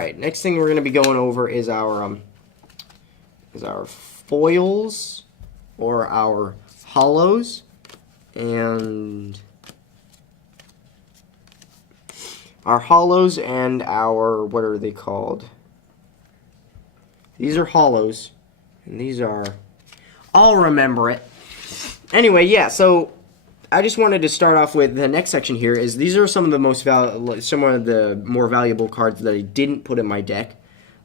right, next thing we're going to be going over is our foils or our hollows, and our, what are they called? These are hollows, and these are, I'll remember it. Anyway, yeah, so I just wanted to start off with the next section here is these are some of the more valuable cards that I didn't put in my deck,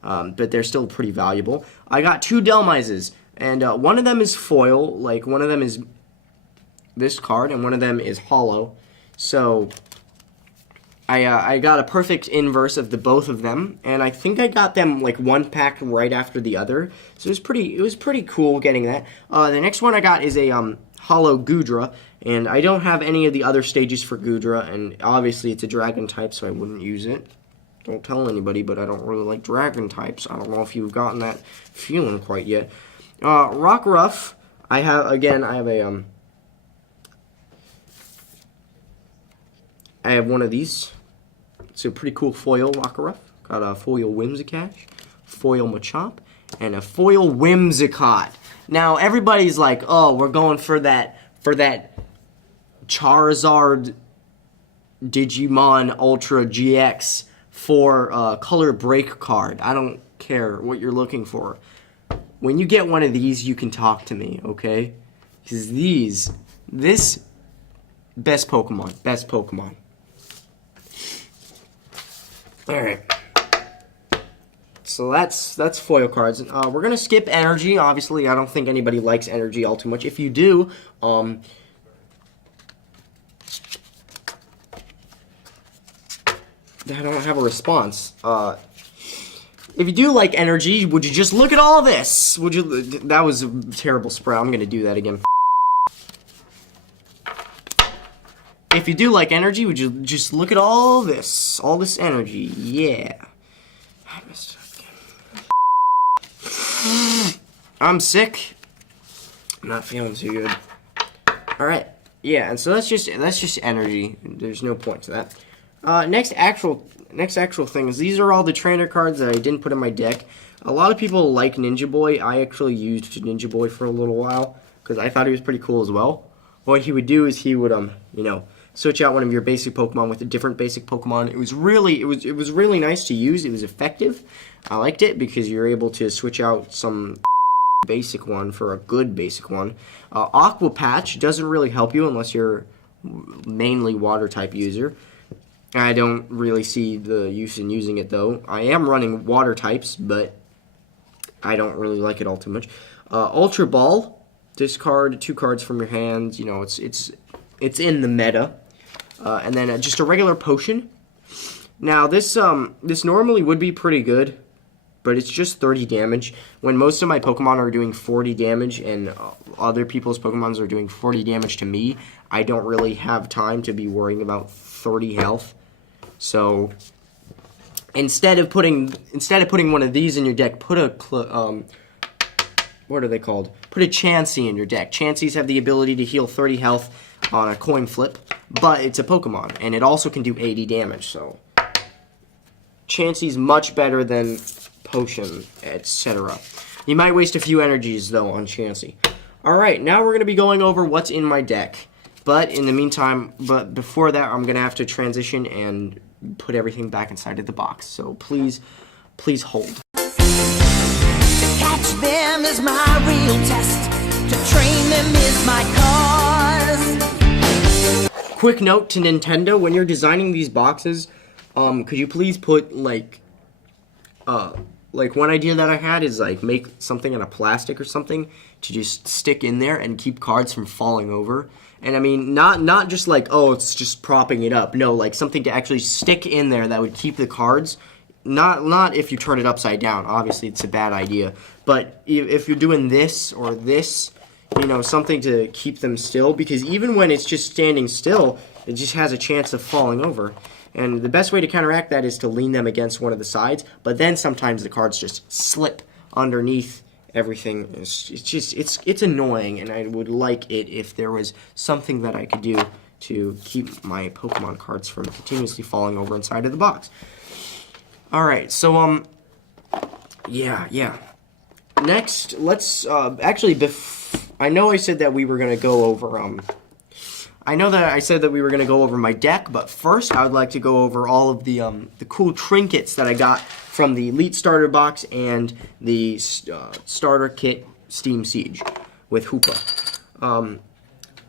but they're still pretty valuable. I got 2 Delmises, and one of them is foil, like one of them is this card, and one of them is hollow. So I got a perfect inverse of the both of them, and I think I got them like one pack right after the other. So it was pretty cool getting that. The next one I got is a hollow Gudra, and I don't have any of the other stages for Gudra, and obviously it's a dragon type, so I wouldn't use it. Don't tell anybody, but I don't really like dragon types. I don't know if you've gotten that feeling quite yet. Rockruff, I have one of these. It's a pretty cool foil Rockruff. Got a foil Whimsicott, foil Machop, and a foil Whimsicott. Now everybody's like, "Oh, we're going for that Charizard Digimon Ultra GX for color break card." I don't care what you're looking for. When you get one of these, you can talk to me, okay? Because this best Pokemon. All right. So that's foil cards. We're gonna skip energy. Obviously, I don't think anybody likes energy all too much. If you do, I don't have a response. If you do like energy, would you just look at all this? Would you? That was a terrible spread. I'm gonna do that again. If you do like energy, would you just look at all this energy? Yeah. I missed it again. I'm sick. I'm not feeling too good. All right. Yeah, and so that's just energy. There's no point to that. Next actual thing is these are all the trainer cards that I didn't put in my deck. A lot of people like Ninja Boy. I actually used Ninja Boy for a little while because I thought he was pretty cool as well. What he would do is he would switch out one of your basic Pokemon with a different basic Pokemon. It was really nice to use. It was effective. I liked it because you're able to switch out some basic one for a good basic one. Aqua Patch doesn't really help you unless you're mainly water type user. I don't really see the use in using it though. I am running water types, but I don't really like it all too much. Ultra Ball, discard 2 cards from your hand. You know, it's in the meta. And then just a regular potion. Now this normally would be pretty good, but it's just 30 damage. When most of my Pokemon are doing 40 damage and other people's Pokemons are doing 40 damage to me, I don't really have time to be worrying about 30 health. So instead of putting one of these in your deck, put a what are they called? Put a Chansey in your deck. Chanseys have the ability to heal 30 health on a coin flip, but it's a Pokemon, and it also can do 80 damage, so Chansey's much better than Potion, etc. You might waste a few energies, though, on Chansey. Alright, now we're going to be going over what's in my deck. But in the meantime, before that, I'm going to have to transition and put everything back inside of the box. So please hold. To catch them is my real test. To train them is my cause. Quick note to Nintendo, when you're designing these boxes, could you please put, like one idea that I had is, like, make something out of plastic or something to just stick in there and keep cards from falling over. And I mean, not just like, oh, it's just propping it up. No, like something to actually stick in there that would keep the cards. Not if you turn it upside down. Obviously, it's a bad idea. But if you're doing this or this, you know, something to keep them still. Because even when it's just standing still, it just has a chance of falling over. And the best way to counteract that is to lean them against one of the sides. But then sometimes the cards just slip underneath everything. It's annoying, and I would like it if there was something that I could do to keep my Pokemon cards from continuously falling over inside of the box. Alright, so, yeah. Next, let's, actually, I know I said that we were gonna go over, my deck, but first I would like to go over all of the cool trinkets that I got from the Elite Starter Box and the Starter Kit Steam Siege with Hoopa.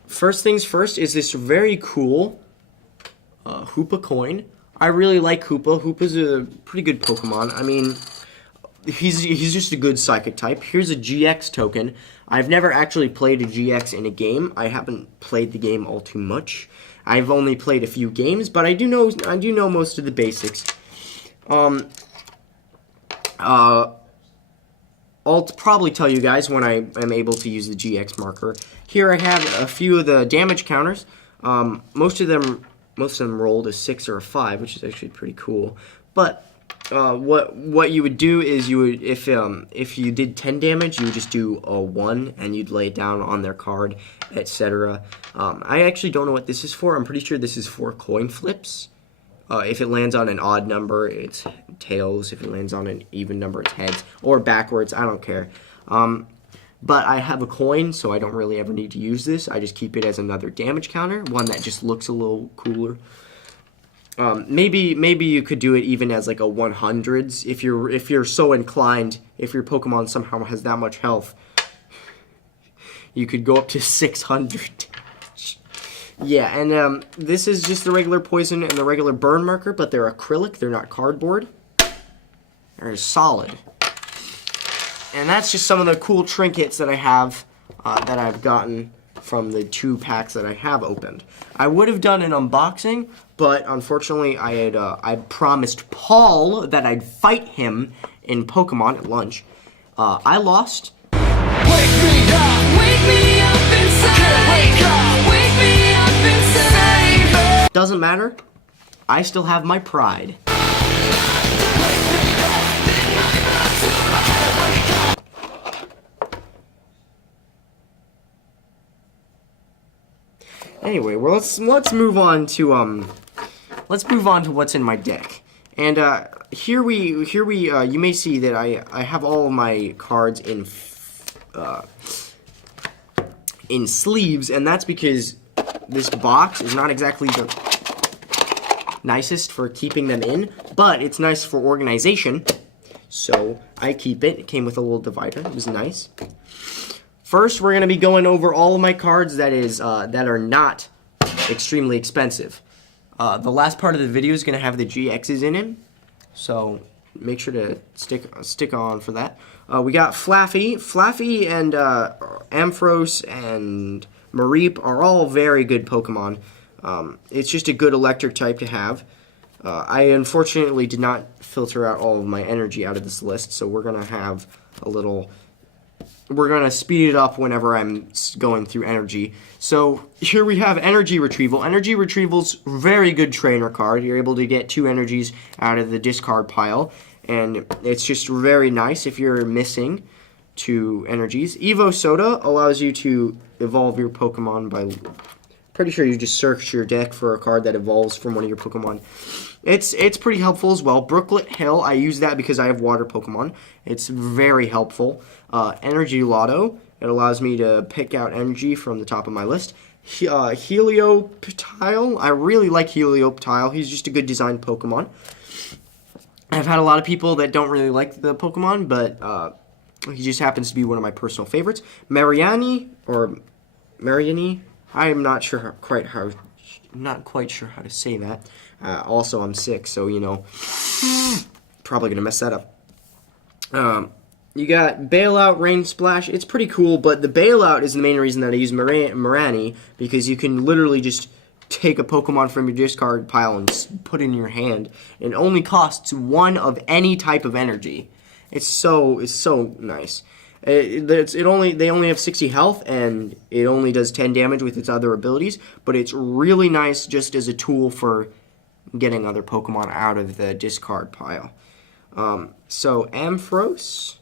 First things first is this very cool Hoopa coin. I really like Hoopa. Hoopa's a pretty good Pokemon. I mean, he's just a good Psychic type. Here's a GX token. I've never actually played a GX in a game. I haven't played the game all too much. I've only played a few games, but I do know most of the basics. I'll probably tell you guys when I am able to use the GX marker. Here I have a few of the damage counters. Most of them rolled a 6 or a 5, which is actually pretty cool. But what you would do is you would, if you did 10 damage, you would just do a 1 and you'd lay it down on their card, etc. I actually don't know what this is for. I'm pretty sure this is for coin flips. If it lands on an odd number, it's tails. If it lands on an even number, it's heads. Or backwards, I don't care. But I have a coin, so I don't really ever need to use this. I just keep it as another damage counter, one that just looks a little cooler. Maybe you could do it even as like a 100s if you're so inclined. If your Pokemon somehow has that much health, you could go up to 600. Yeah, and this is just the regular poison and the regular burn marker, but they're acrylic. They're not cardboard. They're solid. And that's just some of the cool trinkets that I have that I've gotten from the 2 packs that I have opened. I would have done an unboxing, but unfortunately I promised Paul that I'd fight him in Pokemon at lunch. I lost. Wake me up inside. Wake me up inside. Doesn't matter. I still have my pride. Anyway, well, let's move on to what's in my deck. And here you may see that I have all of my cards in sleeves, and that's because this box is not exactly the nicest for keeping them in, but it's nice for organization. So I keep it. It came with a little divider. It was nice. First, we're going to be going over all of my cards that are not extremely expensive. The last part of the video is going to have the GXs in it, so make sure to stick on for that. We got Flaffy. Flaffy and Ampharos and Mareep are all very good Pokemon. It's just a good electric type to have. I unfortunately did not filter out all of my energy out of this list, so we're going to have a little... We're going to speed it up whenever I'm going through energy. So here we have Energy Retrieval. Energy Retrieval's very good trainer card. You're able to get 2 energies out of the discard pile. And it's just very nice if you're missing 2 energies. Evo Soda allows you to evolve your Pokemon by... Pretty sure you just search your deck for a card that evolves from one of your Pokemon. It's pretty helpful as well. Brooklet Hill, I use that because I have water Pokemon. It's very helpful. Energy Lotto, it allows me to pick out energy from the top of my list. Helioptile, I really like Helioptile. He's just a good designed Pokemon. I've had a lot of people that don't really like the Pokemon, but he just happens to be one of my personal favorites. Mariani, I'm not quite sure how to say that. Also, I'm sick, so, you know, probably going to mess that up. You got Bailout, Rain Splash. It's pretty cool, but the Bailout is the main reason that I use Marani, because you can literally just take a Pokemon from your discard pile and put it in your hand. It only costs 1 of any type of energy. It's so nice. They only have 60 health, and it only does 10 damage with its other abilities, but it's really nice just as a tool for getting other Pokemon out of the discard pile. So Ampharos,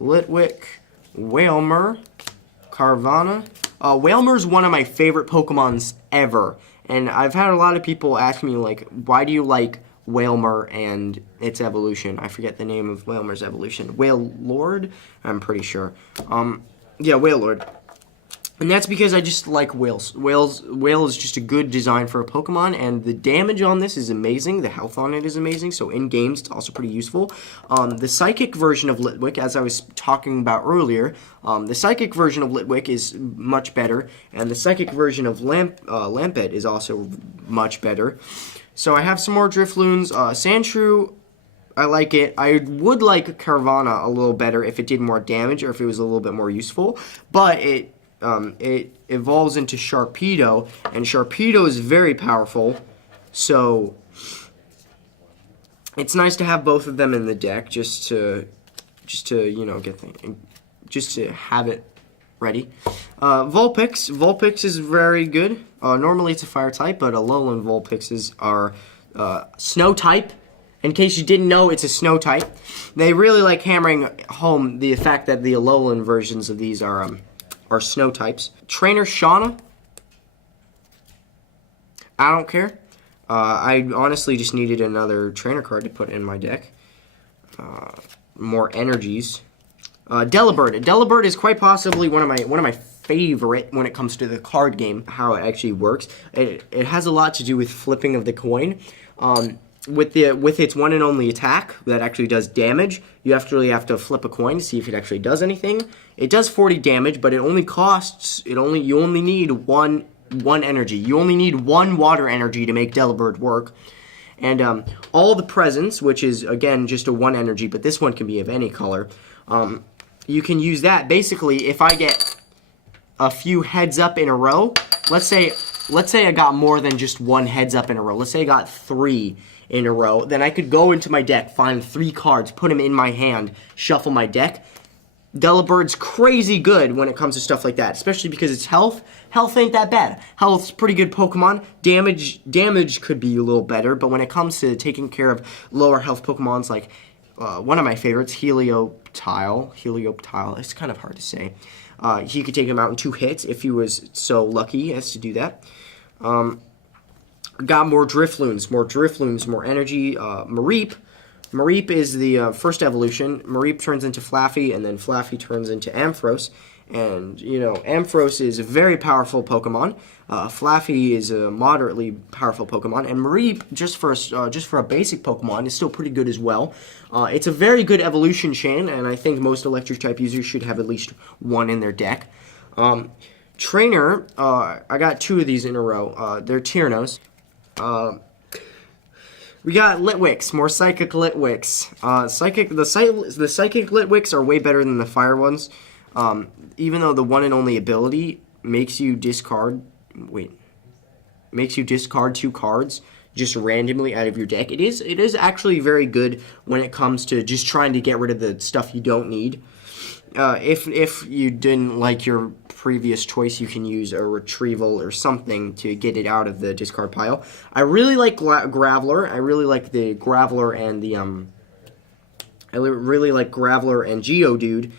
Litwick, Wailmer, Carvanha. Wailmer's one of my favorite Pokemons ever, and I've had a lot of people ask me, like, why do you like Whalmer and its evolution. I forget the name of Whalmer's evolution. Whale Lord? I'm pretty sure. Yeah, Whale Lord. And that's because I just like whales. Whale is just a good design for a Pokemon, and the damage on this is amazing. The health on it is amazing, so in games it's also pretty useful. The Psychic version of Litwick, as I was talking about earlier, the Psychic version of Litwick is much better, and the Psychic version of Lampet is also much better. So I have some more Drifloons. Sandshrew, I like it. I would like Carvanha a little better if it did more damage or if it was a little bit more useful, but it evolves into Sharpedo, and Sharpedo is very powerful, so it's nice to have both of them in the deck just to you know just to have it ready. Vulpix is very good. Normally it's a fire type, but Alolan Vulpixes are snow type. In case you didn't know, it's a snow type. They really like hammering home the fact that the Alolan versions of these are snow types. Trainer Shauna, I don't care. I honestly just needed another trainer card to put in my deck. More energies. Delibird. Delibird is quite possibly one of my favorite when it comes to the card game. How it actually works. It has a lot to do with flipping of the coin. With its one and only attack that actually does damage, you actually have to flip a coin to see if it actually does anything. It does 40 damage, but you only need one energy. You only need one water energy to make Delibird work. And all the presents, which is again just a one energy, but this one can be of any color. You can use that basically if I get a few heads up in a row. Let's say I got more than just one heads up in a row. Let's say I got 3 in a row. Then I could go into my deck, find 3 cards, put them in my hand, shuffle my deck. Delibird's crazy good when it comes to stuff like that, especially because its health ain't that bad. Health's pretty good Pokemon. Damage could be a little better, but when it comes to taking care of lower health Pokemons, like one of my favorites, Helioptile, it's kind of hard to say. He could take him out in 2 hits if he was so lucky as to do that. Got more Drifloons, more energy. Mareep is the first evolution. Mareep turns into Flaffy, and then Flaffy turns into Ampharos. And, you know, Ampharos is a very powerful Pokemon. Flaffy is a moderately powerful Pokemon. And Mareep, just for a basic Pokemon, is still pretty good as well. It's a very good evolution chain, and I think most Electric-type users should have at least one in their deck. Trainer, I got 2 of these in a row. They're Tiernos. We got Litwicks, more Psychic Litwicks. The Psychic Litwicks are way better than the Fire ones. Even though the one and only ability makes you discard 2 cards just randomly out of your deck. It is actually very good when it comes to just trying to get rid of the stuff you don't need. If you didn't like your previous choice, you can use a retrieval or something to get it out of the discard pile. I really like Graveler. I really like the Graveler and the I really like Graveler and Geodude,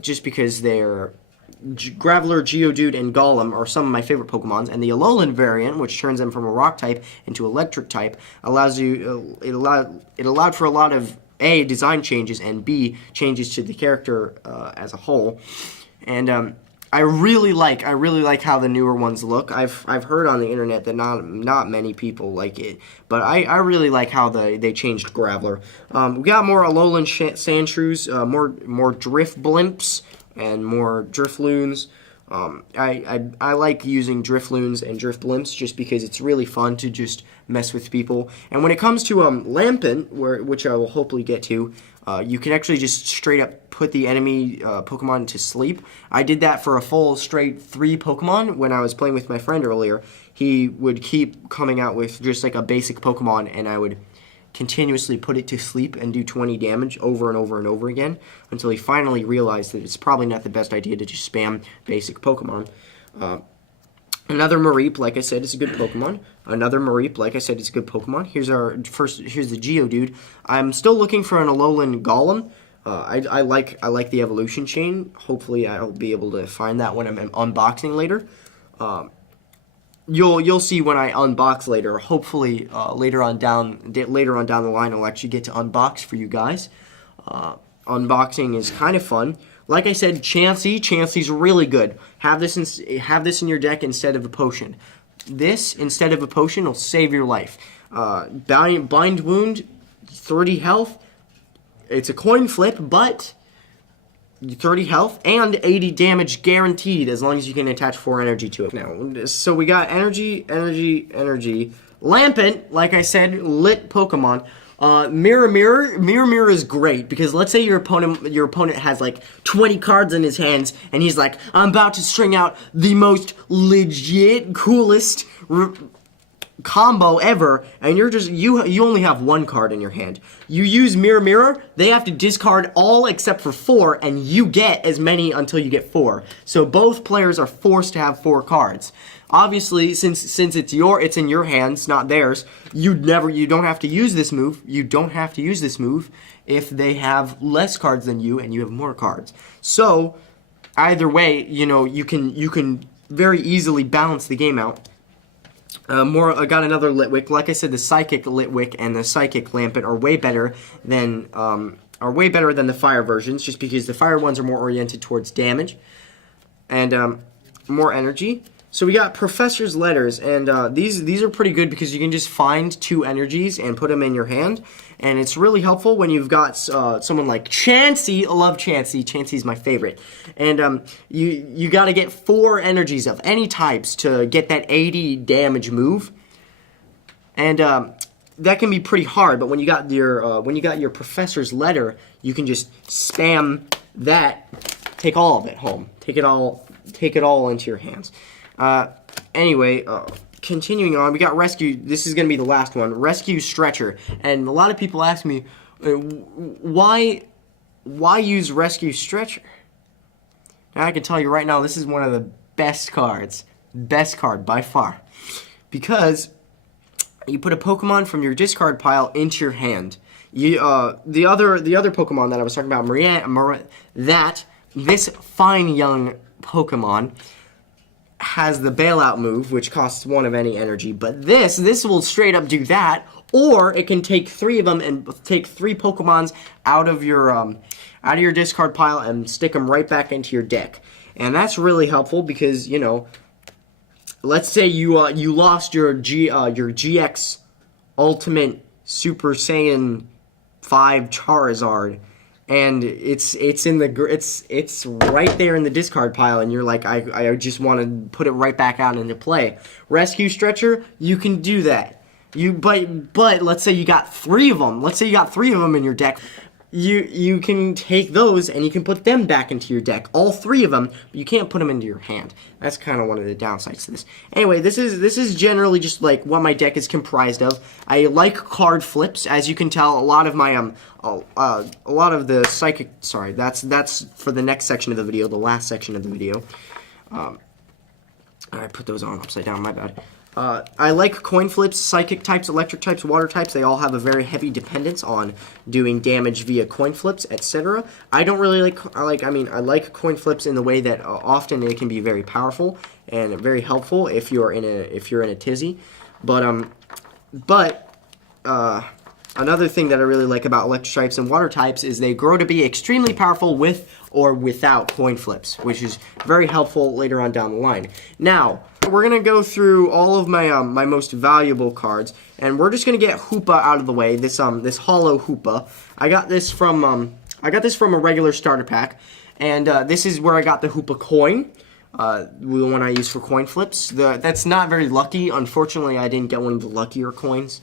just because they're Graveler, Geodude, and Golem are some of my favorite Pokemons, and the Alolan variant, which turns them from a Rock type into Electric type, allows you. It allowed for a lot of A, design changes, and B, changes to the character as a whole. And I really like how the newer ones look. I've heard on the internet that not many people like it, but I really like how they changed Graveler. We got more Alolan Sandshrews, more Drift Blimps, and more Drifloons. I like using Drifloons and Drift Blimps just because it's really fun to just mess with people. And when it comes to Lampent, which I will hopefully get to, you can actually just straight up put the enemy Pokemon to sleep. I did that for a full straight 3 Pokemon when I was playing with my friend earlier. He would keep coming out with just like a basic Pokemon, and I would continuously put it to sleep and do 20 damage over and over and over again until he finally realized that it's probably not the best idea to just spam basic Pokemon. Another Mareep, like I said, is a good Pokemon. Another Mareep, like I said, is a good Pokemon. Here's the Geodude. I'm still looking for an Alolan Golem. I like the evolution chain. Hopefully I'll be able to find that when I'm unboxing later. you'll see when I unbox later. Hopefully, later on down the line, I'll actually get to unbox for you guys. Unboxing is kind of fun. Like I said, Chansey's really good. Have this in your deck instead of a potion. This instead of a potion will save your life. Bind Wound, 30 health. It's a coin flip, but 30 health and 80 damage guaranteed as long as you can attach 4 energy to it. Now, so we got energy. Lampent, like I said, lit Pokemon. Mirror is great because let's say your opponent has like 20 cards in his hands and he's like, I'm about to string out the most legit, coolest combo ever, and you're just you only have 1 card in your hand. You use mirror, they have to discard all except for 4, and you get as many until you get 4. So both players are forced to have 4 cards. Obviously, since it's in your hands, not theirs, you don't have to use this move. You don't have to use this move if they have less cards than you and you have more cards. So either way, you can very easily balance the game out. I got another Litwick. Like I said, the Psychic Litwick and the Psychic Lampent are way better than the Fire versions, just because the Fire ones are more oriented towards damage and more energy. So we got Professor's Letters, and these are pretty good because you can just find 2 energies and put them in your hand, and it's really helpful when you've got someone like Chansey. I love Chansey. Chansey's my favorite, and you got to get 4 energies of any types to get that 80 damage move, and that can be pretty hard. But when you got your Professor's Letter, you can just spam that, take all of it home, take it all into your hands. Anyway, continuing on, we got Rescue. This is going to be the last one. Rescue Stretcher. And a lot of people ask me, why use Rescue Stretcher? Now, I can tell you right now, this is one of the best cards. Best card by far. Because you put a Pokemon from your discard pile into your hand. The other Pokemon that I was talking about, this fine young Pokemon has the bailout move, which costs 1 of any energy, but this will straight up do that, or it can take 3 of them and take 3 Pokemons out of your discard pile and stick them right back into your deck, and that's really helpful because let's say you lost your GX Ultimate Super Saiyan 5 Charizard. And it's right there in the discard pile, and you're like, I just want to put it right back out into play. Rescue Stretcher, you can do that. But let's say you got 3 of them. Let's say you got 3 of them in your deck. You can take those and you can put them back into your deck, all 3 of them, but you can't put them into your hand. That's kind of one of the downsides to this. Anyway, this is generally just like what my deck is comprised of. I like card flips, as you can tell. A lot of my a lot of the psychic. Sorry, that's for the next section of the video, the last section of the video. I put those on upside down. My bad. I like coin flips, psychic types, electric types, water types. They all have a very heavy dependence on doing damage via coin flips, etc. I don't really I like coin flips in the way that often it can be very powerful and very helpful if you're in a tizzy. But another thing that I really like about electric types and water types is they grow to be extremely powerful with or without coin flips, which is very helpful later on down the line. Now, we're going to go through all of my my most valuable cards, and we're just going to get Hoopa out of the way, this hollow Hoopa. I got this from a regular starter pack, and this is where I got the Hoopa coin. The one I use for coin flips. That's not very lucky. Unfortunately, I didn't get one of the luckier coins.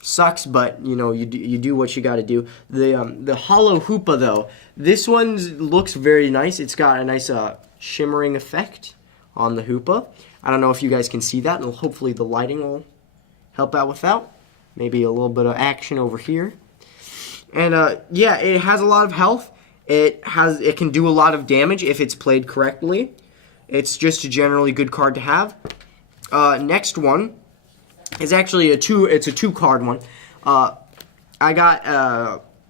Sucks, but you do what you got to do. The hollow Hoopa though, this one looks very nice. It's got a nice shimmering effect on the Hoopa. I don't know if you guys can see that, and hopefully the lighting will help out with that. Maybe a little bit of action over here. And yeah, it has a lot of health. It can do a lot of damage if it's played correctly. It's just a generally good card to have. Next one is actually it's a 2-card one. I got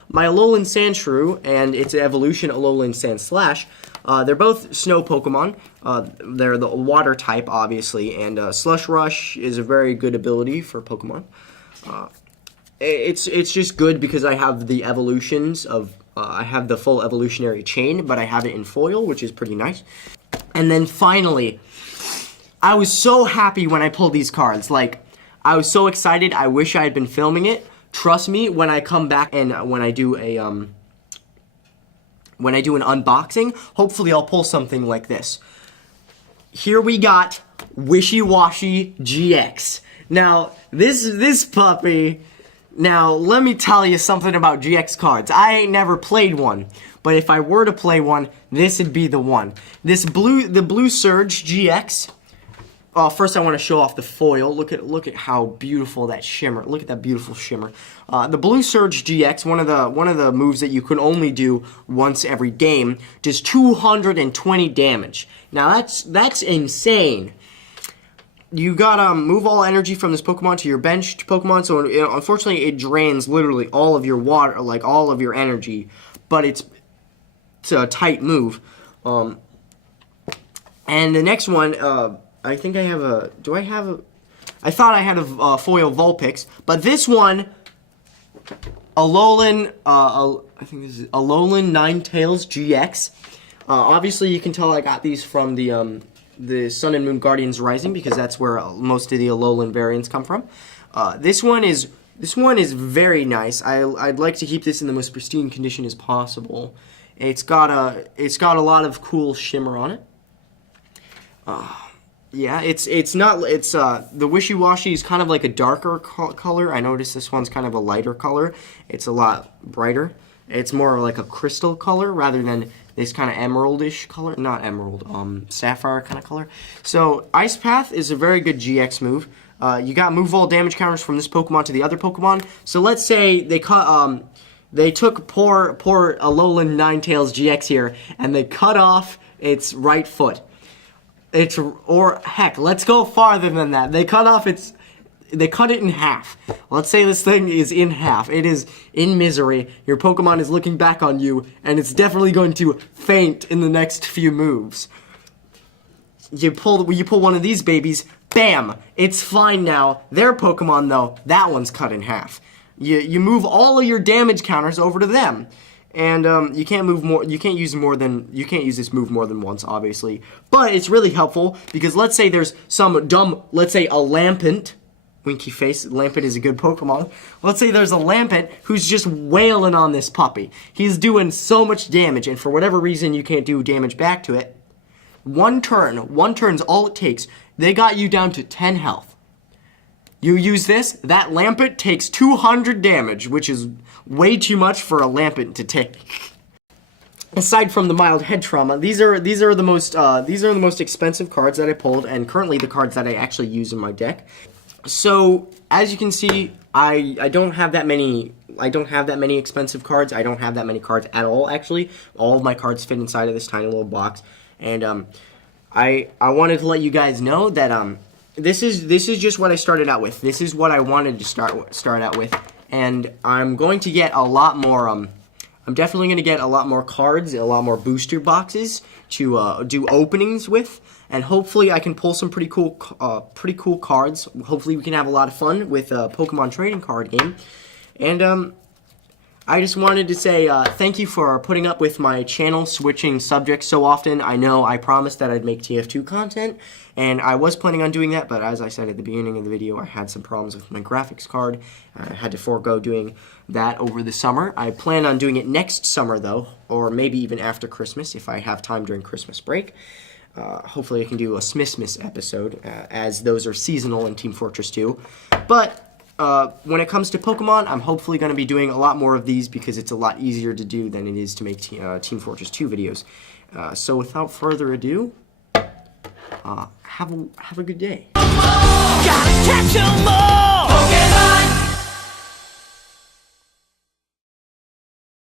my Alolan Sandshrew and its evolution Alolan Sandslash. They're both snow Pokemon. They're the water type, obviously, and Slush Rush is a very good ability for Pokemon. It's just good because I have the evolutions of I have the full evolutionary chain, but I have it in foil, which is pretty nice. And then finally, I was so happy when I pulled these cards. Like, I was so excited. I wish I had been filming it. Trust me, when I come back and when I do an unboxing, hopefully I'll pull something like this. Here we got Wishy Washy GX. Now, this puppy. Now, let me tell you something about GX cards. I ain't never played one, but if I were to play one, this would be the one. The Blue Surge GX. First, I want to show off the foil. Look at how beautiful that shimmer. Look at that beautiful shimmer. The Blue Surge GX, one of the moves that you can only do once every game, does 220 damage. Now that's insane. You gotta move all energy from this Pokemon to your benched Pokemon, so unfortunately it drains literally all of your water, like all of your energy, but it's a tight move. And the next one, I think I have a, I thought I had a foil Vulpix, but this one, Alolan, I think this is Alolan Ninetales GX. Obviously you can tell I got these from the Sun and Moon Guardians Rising, because that's where most of the Alolan variants come from. This one is very nice. I'd like to keep this in the most pristine condition as possible. It's got a lot of cool shimmer on it. Yeah, the Wishy Washy is kind of like a darker color. I noticed this one's kind of a lighter color. It's a lot brighter. It's more like a crystal color rather than this kind of emeraldish color. Not emerald, sapphire kind of color. So, Ice Path is a very good GX move. You got move all damage counters from this Pokemon to the other Pokemon. So let's say they took poor Alolan Ninetales GX here, and they cut off its right foot. Or heck, let's go farther than that. They cut it in half. Let's say this thing is in half. It is in misery. Your Pokemon is looking back on you, and it's definitely going to faint in the next few moves. You pull one of these babies, bam! It's fine now. Their Pokemon, though, that one's cut in half. You move all of your damage counters over to them. And you can't use this move more than once, obviously. But it's really helpful because let's say there's some dumb, let's say a Lampent, winky face, Lampent is a good Pokemon. Let's say there's a Lampent who's just wailing on this puppy. He's doing so much damage, and for whatever reason you can't do damage back to it. One turn's all it takes. They got you down to 10 health. You use this, that Lampent takes 200 damage, which is way too much for a Lampent to take. Aside from the mild head trauma, these are the most expensive cards that I pulled, and currently the cards that I actually use in my deck. So as you can see, I don't have that many expensive cards. I don't have that many cards at all. Actually, all of my cards fit inside of this tiny little box, and I wanted to let you guys know that this is just what I started out with. This is what I wanted to start out with, and I'm going to get a lot more. I'm definitely going to get a lot more cards, a lot more booster boxes to do openings with, and hopefully I can pull some pretty cool cards. Hopefully we can have a lot of fun with a Pokemon trading card game, and I just wanted to say thank you for putting up with my channel switching subjects so often. I know I promised that I'd make TF2 content, and I was planning on doing that, but as I said at the beginning of the video, I had some problems with my graphics card. I had to forego doing that over the summer. I plan on doing it next summer, though, or maybe even after Christmas if I have time during Christmas break. Hopefully I can do a Smithmas episode, as those are seasonal in Team Fortress 2. But when it comes to Pokemon, I'm hopefully going to be doing a lot more of these because it's a lot easier to do than it is to make Team Fortress 2 videos. So without further ado, have a good day. Gotta catch 'em all.